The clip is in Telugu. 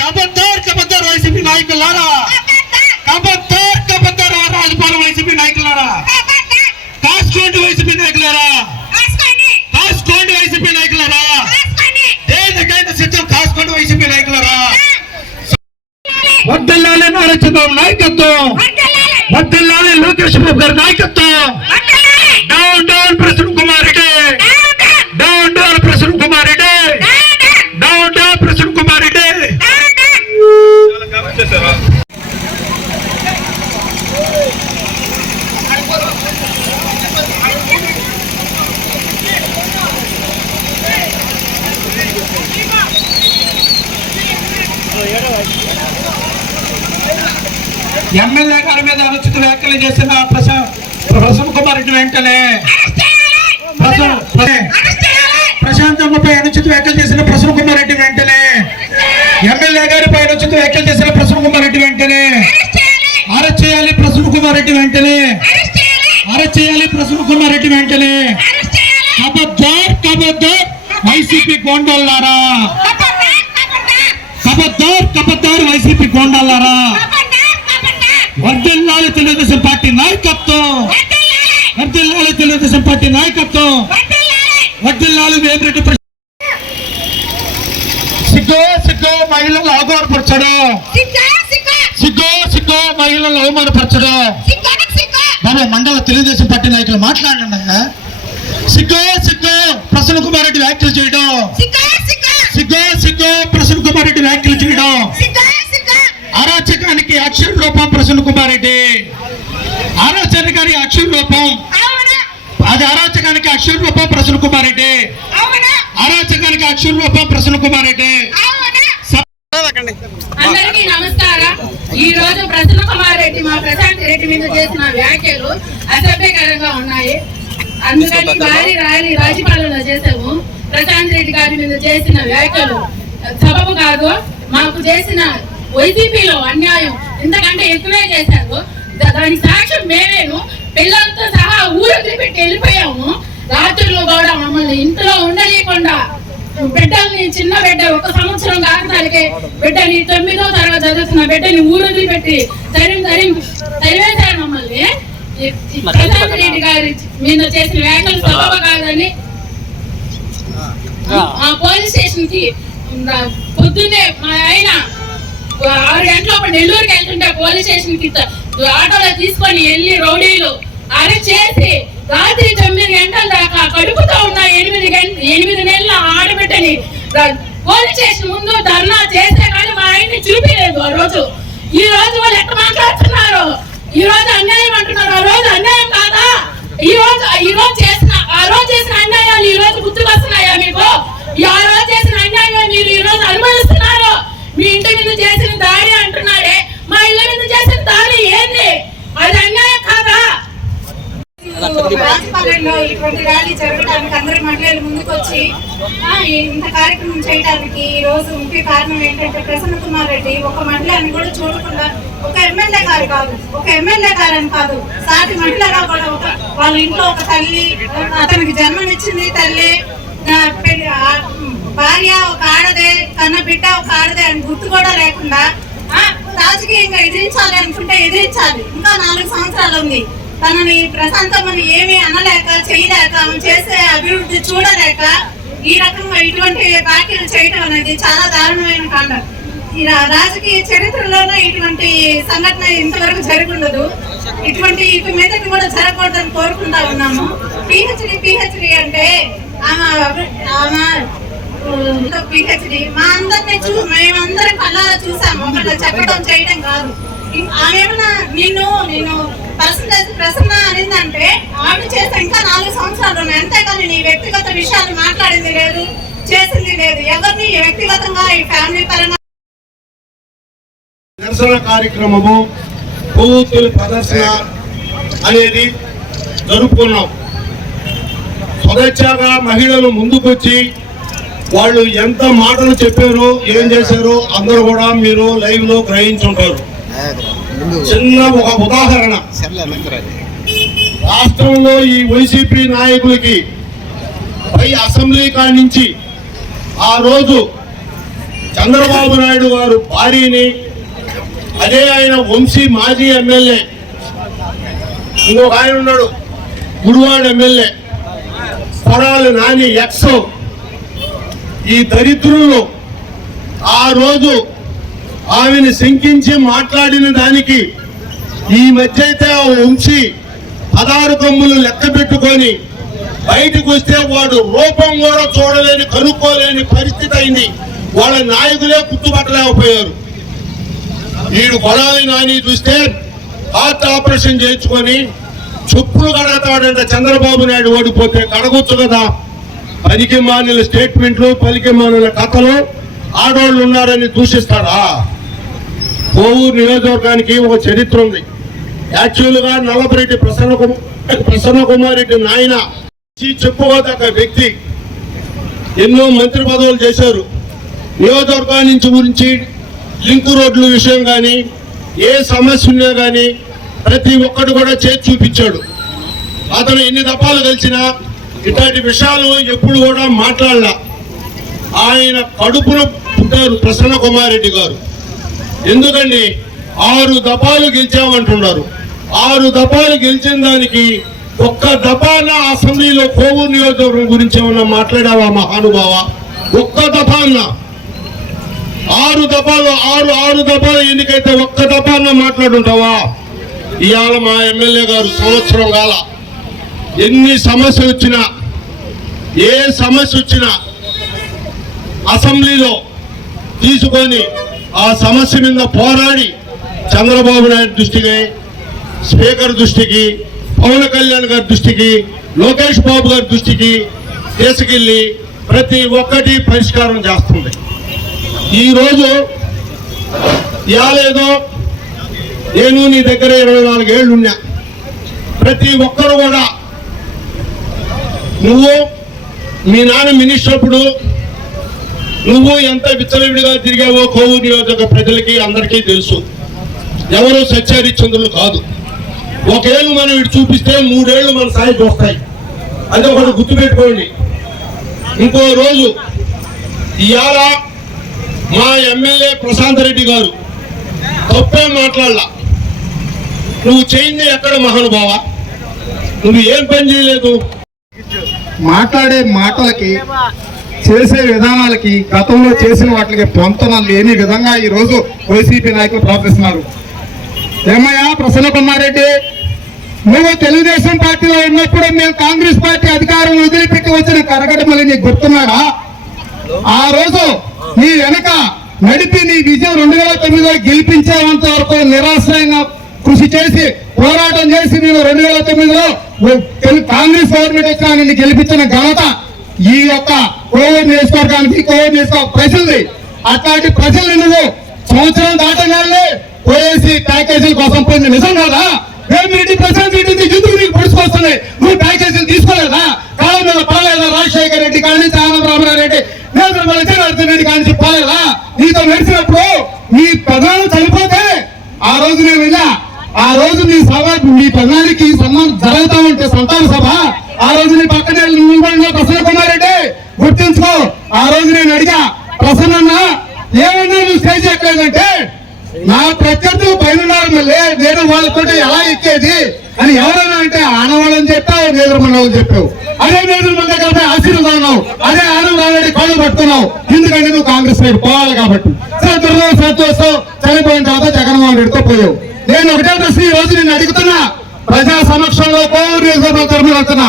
కబద్దార్ కబద్దార్ వైసీపీ నాయకులారా. కబద్దార్ కబద్దార్ రాజపాలెం వైసీపీ నాయకులారా. కాసుకోండి వైసీపీ నాయకులారా. కాసుకోండి వైసీపీ నాయకులారా. దేనికైనా సిద్ధం కాసుకోండి వైసీపీ నాయకులారా. వద్దల్లాలే నారచంద్రం నాయకత్వం. వద్దల్లాలే లోకేష్ బాబు గారి నాయకత్వం. Down down Prasanna Kumar Reddy down. Down Prasanna Kumar MLA గారి మీద అనుచిత వ్యాఖ్యలు చేసిన ప్రసా ప్రసన్న కుమార్ రెడ్డి వెంటనే. ప్రశాంతమ్మపై అనుచిత వ్యాఖ్యలు చేసిన ప్రసన్న కుమార్ రెడ్డి వెంటనే. ఎమ్మెల్యే గారి పైన అనుచిత వ్యాఖ్యలు చేసిన ప్రసన్న కుమార్ రెడ్డి వెంటనే. అరెస్ట్ చేయాలి ప్రసన్న కుమార్ రెడ్డి వెంటనే. అరెస్ట్ చేయాలి ప్రసన్న కుమార్ రెడ్డి వెంటనే. కబద్దార్ కబద్దార్ వైసీపీ గోండాలారా కబద్దార్ కబద్దార్ వైసీపీ గోండాలారా వర్దిల్లాలి తెలుగుదేశం పార్టీ నాయకత్వం. వర్దిల్లాలి తెలుగుదేశం పార్టీ నాయకత్వం. వర్దిల్లాలి వేమిరెడ్డి ప్ర- సిగ్గో సిగ్గో మహిళలు అవమానపరచడం. సిగ్గో సిగ్గో మహిళలు అవమానపరచడం. బాబా మండల తెలుగుదేశం పార్టీ నాయకులు మాట్లాడండి. సిగ్గో సిగ్గో ప్రసన్న కుమార్ రెడ్డి వ్యాఖ్యలు చేయడం. సిగ్గో సిగ్గో ప్రసన్న కుమార్ రెడ్డి వ్యాఖ్యలు చేయడం. అరాచకానికి అక్షర రూపం ప్రసన్న కుమార్ రెడ్డి. అరాచకానికి అక్షర రూపం. అది అరాచకానికి అక్షర రూపం ప్రసన్న కుమార్ రెడ్డి. అరాచకానికి అక్షర రూపం ప్రసన్న కుమార్ రెడ్డి. అందరికీ నమస్కారం. ఈ రోజు ప్రసన్న కుమార్ రెడ్డి మా ప్రశాంత్ రెడ్డి మీద చేసిన వ్యాఖ్యలు అసభ్యకరంగా ఉన్నాయి. అందుకని భారీ ర్యాలీ రాజపాలెంలో చేసాము ప్రశాంత్ రెడ్డి గారి మీద చేసిన వ్యాఖ్యలు సబబు కాదు. మాకు చేసిన వైసీపీలో అన్యాయం ఇంతకంటే ఎక్కువే చేశారు. దా- దానికి సాక్ష్యం మేమేను. పిల్లలతో సహా ఊరు వదిలిపెట్టి వెళ్ళిపోయాము. రాత్రులు కూడా మమ్మల్ని ఇంట్లో ఉండలేకుండా బిడ్డల్ని చిన్న బిడ్డ ఒక సంవత్సరం కాకతానికి బిడ్డని తొమ్మిదో తరగతి చదువుతున్న బిడ్డని ఊరు పెట్టి తరిమి తరిమి తరివేశారు మమ్మల్ని ప్రశాంత్ రెడ్డి గారి మీద చేసిన వ్యాఖ్యలు సబబ కాదని. ఆ. పోలీస్ స్టేషన్కి పొద్దున్నే మా ఆయన ఆరు గంటల నెల్లూరుకి వెళ్తుంటే పోలీస్ స్టేషన్కి ఆటోలో తీసుకొని వెళ్ళి రౌడీలు అరెస్ట్ చేసి రాత్రి తొమ్మిది గంటల దాకా కడుపుతో ఉన్న ఎనిమిది గంట ఎనిమిది నెలల పోలీస్ స్టేషన్ ముందు ధర్నా చేస్తే కానీ మా ఆయన్ని చూపించలేదు ఆ రోజు. ఈ రోజు వాళ్ళు ఎట్లా మాట్లాడుతున్నారు? ఈ రోజు అన్యాయం అంటున్నారు. ఆ రోజు అన్యాయం కాదా? ఈ రోజు ఈ రోజు చేసిన ఆ రోజు చేసిన అన్యాయాలు ఈ రోజు గుర్తుకొస్తున్నాయా మీకు? ఆ రోజు చేసిన అన్యాయం మీరు ఈ రోజు అనుభవిస్తున్నారు మీ ఇంటి మీద చేసిన దాడి అంటున్నారే మా ఇళ్ళ మీద చేసిన దాడి ఏంది అది అన్యాయం కాదా రాజపాలెంలో ఇటువంటి ర్యాలీ జరగడానికి అందరి మహిళలు ముందుకొచ్చి ఇంత కార్యక్రమం చేయడానికి ఈ రోజు ముఖ్య కారణం ఏంటంటే ప్రసన్న కుమార్ రెడ్డి. ఒక మహిళని కూడా చూడకుండా ఒక ఎమ్మెల్యే గారు కాదు ఒక ఎమ్మెల్యే గారని కాదు సాటి మహిళగా కూడా ఒక వాళ్ళ ఇంట్లో ఒక తల్లి అతనికి జన్మనిచ్చింది తల్లి భార్య ఒక ఆడదే కన్న బిడ్డ ఒక ఆడదే అని గుర్తు కూడా లేకుండా రాజకీయంగా ఎదిరించాలి అనుకుంటే ఎదిరించాలి. ఇంకా నాలుగు సంవత్సరాలు ఉంది. తనని ప్రశాంతమని ఏమీ అనలేక చేయలేక ఆమె చేసే అభివృద్ధి చూడలేక ఈ రకంగా ఇటువంటి వ్యాఖ్యలు చేయడం అనేది చాలా దారుణమైన కాండం. ఇలా రాజకీయ చరిత్రలోనే ఇటువంటి సంఘటన ఇంతవరకు జరుగుండదు. ఇటువంటి ఇక మీదకి కూడా జరగకూడదని కోరుకుంటా ఉన్నాము. పిహెచ్డి పిహెచ్డి అంటే ఆమె ఆమె పిహెచ్డి. మా అందరినీ చూ మేమందరం కళ్ళారా చూసాము. ఒకళ్ళు చెప్పడం చేయడం కాదు. ఇం- ఆమె ఏమన్నా నేను పర్సంటేజ్ ప్రసన్న అనిందంటే ఆమె చేసే ఇంకా నాలుగు సంవత్సరాలు ఉన్నాయి. అంతేగాని నీ వ్యక్తిగత విషయాలు మాట్లాడింది లేదు చేసింది లేదు. ఎవరిని వ్యక్తిగతంగా ఈ ఫ్యామిలీ పరంగా? నిరసన కార్యక్రమము కొవ్వొత్తుల ప్రదర్శన అనేది జరుపుకున్నాం. స్వదేచ్ఛగా మహిళలు ముందుకొచ్చి వాళ్ళు ఎంత మాటలు చెప్పారో ఏం చేశారో అందరూ కూడా మీరు లైవ్లో గ్రహించుంటారు. చిన్న ఒక ఉదాహరణ. రాష్ట్రంలో ఈ వైసీపీ నాయకులకి పై అసెంబ్లీ కాడి నుంచి ఆ రోజు చంద్రబాబు నాయుడు గారు భార్యని అదే ఆయన వంశీ మాజీ ఎమ్మెల్యే ఇంకొక ఆయన ఉన్నాడు గుడివాడ ఎమ్మెల్యే కొడాలి నాని ఎక్స్. ఈ దరిద్రులను ఆ రోజు ఆమెను శంకించి మాట్లాడిన దానికి ఈ మధ్య అయితే ఆ వంశీ పదహారు కొమ్ములు లెక్క పెట్టుకొని బయటకు వస్తే వాడు రూపం కూడా చూడలేని కనుక్కోలేని పరిస్థితి అయింది. వాళ్ళ నాయకులే గుర్తుపట్టలేకపోయారు. వీడు కొడాలి నాని చూస్తే హార్ట్ ఆపరేషన్ చేయించుకొని చెప్పులు కడగతాడంట చంద్రబాబు నాయుడు ఓడిపోతే కడగొచ్చు కదా. పనికి మానిన స్టేట్మెంట్లు పలికి మానిన కథలు ఆడవాళ్ళు ఉన్నారని దూషిస్తాడా కోవూరు నియోజకవర్గానికి ఒక చరిత్ర ఉంది. యాక్చువల్గా నల్లపరెడ్డి ప్రసన్న ప్రసన్న కుమార్ రెడ్డి నాయన చెప్పుకోదగ్గ వ్యక్తి. ఎన్నో మంత్రి పదవులు చేశారు. నియోజకవర్గం నుంచి గురించి లింకు రోడ్ల విషయం కానీ ఏ సమస్య ఉన్నా కానీ ప్రతి ఒక్కటి కూడా చేసి చూపించాడు. అతను ఎన్ని దఫాలు కలిసినా ఇట్లాంటి విషయాలు ఎప్పుడు కూడా మాట్లాడలా. ఆయన కడుపున పుట్టారు ప్రసన్న కుమార్ రెడ్డి గారు. ఎందుకండి ఆరు దఫాలు గెలిచామంటున్నారు. ఆరు దఫాలు గెలిచిన దానికి ఒక్క దఫాన అసెంబ్లీలో కోవూరు నియోజకవర్గం గురించి ఏమన్నా మాట్లాడావా మహానుభావ? ఒక్క దఫాన్న ఆరు దఫాలు ఆరు ఆరు దఫాలు ఎన్నికైతే ఒక్క దఫాన్న మాట్లాడుంటావా? ఇవాళ మా ఎమ్మెల్యే గారు సంవత్సరం కాల ఎన్ని సమస్య వచ్చినా ఏ సమస్య వచ్చినా అసెంబ్లీలో తీసుకొని ఆ సమస్య మీద పోరాడి చంద్రబాబు నాయుడు దృష్టికి స్పీకర్ దృష్టికి పవన్ కళ్యాణ్ గారి దృష్టికి లోకేష్ బాబు గారి దృష్టికి తీసుకెళ్ళి ప్రతి ఒక్కటి పరిష్కారం చేస్తుంది. ఈరోజు ఇవాళేదో నేను నీ దగ్గర ఇరవై నాలుగేళ్ళు ఉన్నా. ప్రతి ఒక్కరు కూడా నువ్వు మీ నాన్న మినిస్టర్ అప్పుడు నువ్వు ఎంత విచ్చలవిడిగా తిరిగావో కోవు నియోజక ప్రజలకి అందరికీ తెలుసు. ఎవరు సత్యహరిశ్చంద్రులు కాదు. ఒకేళ్ళు మనం ఇటు చూపిస్తే మూడేళ్ళు మన సాయి చూస్తాయి అది ఒకటి గుర్తుపెట్టుకోండి. ఇంకో రోజు ఇవాళ మా ఎమ్మెల్యే ప్రశాంత్ రెడ్డి గారు తప్పే మాట్లాడలా. నువ్వు చేయింది ఎక్కడ మహానుభావ? నువ్వు ఏం పని చేయలేదు? మాట్లాడే మాటలకి చేసే విధానాలకి గతంలో చేసిన వాటికి పొంతన లేని విధంగా ఈ రోజు వైసీపీ నాయకులు ప్రవర్తిస్తున్నారు. ఏమయ్యా ప్రసన్న కుమార్ రెడ్డి నువ్వు తెలుగుదేశం పార్టీలో ఉన్నప్పుడు మేము కాంగ్రెస్ పార్టీ అధికారం వదిలిపెట్టి వచ్చిన కరగడమని నీకు గుర్తున్నాడా ఆ రోజు నీ వెనక నడిపి నీ విజయం రెండు వేల తొమ్మిదిలో గెలిపించేంత వరకు నిరాశ్రయంగా కృషి చేసి పోరాటం చేసి నేను రెండు వేల తొమ్మిదిలో కాంగ్రెస్ గవర్నమెంట్ వచ్చిన నిన్ను గెలిపించిన ఘనత ఈ యొక్క కోవిడ్ నియోజకవర్గానికి కోవిడ్ నియోజకవర్గ ప్రజలది అట్లాంటి ప్రజల్ని నువ్వు సంవత్సరం దాటగానే పోయేసి ప్యాకేజీల కోసం పోయింది. నిజం కాదా? వేమిరెడ్డి ప్రశాంత్ రెడ్డి ఎందుకు నీకు పొడుచుకొస్తుంది నువ్వు ప్యాకేజీలు తీసుకోలేదా? కాలం మీద పడలేదా రాజశేఖర్ రెడ్డి కానీ ఆనందరామరారెడ్డి నేత్రమల్లి జనార్దన్ రెడ్డి కానీ పోలేదా? నీతో నడిచినప్పుడు నీ ప్రధానం చనిపోతే ఆ రోజు నేను విన్నా. ఆ రోజు నీ సభ మీ ప్రధానికి సన్మానం జరుగుతా ఉంటే సంతాన సభ ఆ రోజు నీ పక్కనే నిలబడిన ప్రసన్న కుమార్ రెడ్డి గుర్తించుకో ఆ రోజు నేను అడిగా ప్రసన్న ఏమన్నా నువ్వు స్టేజ్ ఎక్కలేదంటే నా ప్రత్యర్థులు పైన ఉన్నారు మళ్ళీ నేను వాళ్ళతో ఎలా ఎక్కేది అని ఎవరైనా అంటే ఆనవాళ్ళని చెప్పావు అని చెప్పావు. అదే నేదురుమన్న దగ్గర ఆశీర్వాదం ఆశీర్వదన్నావు అదే ఆనందారెడ్డి కాళ్ళు పట్టుకున్నావు. ఎందుకంటే నువ్వు కాంగ్రెస్ సైడ్ పోవాలి కాబట్టి. సరే దుర్దోష సంతోషం. చనిపోయిన తర్వాత జగన్మోహన్ రెడ్డితో పోయావు. నేను ఒకటే ప్రశ్న ఈ రోజు నిన్ను అడుగుతున్నా. ప్రజా సమక్షంలో కోవూరు నియోజకవర్గం తరఫున వెళ్తున్నా.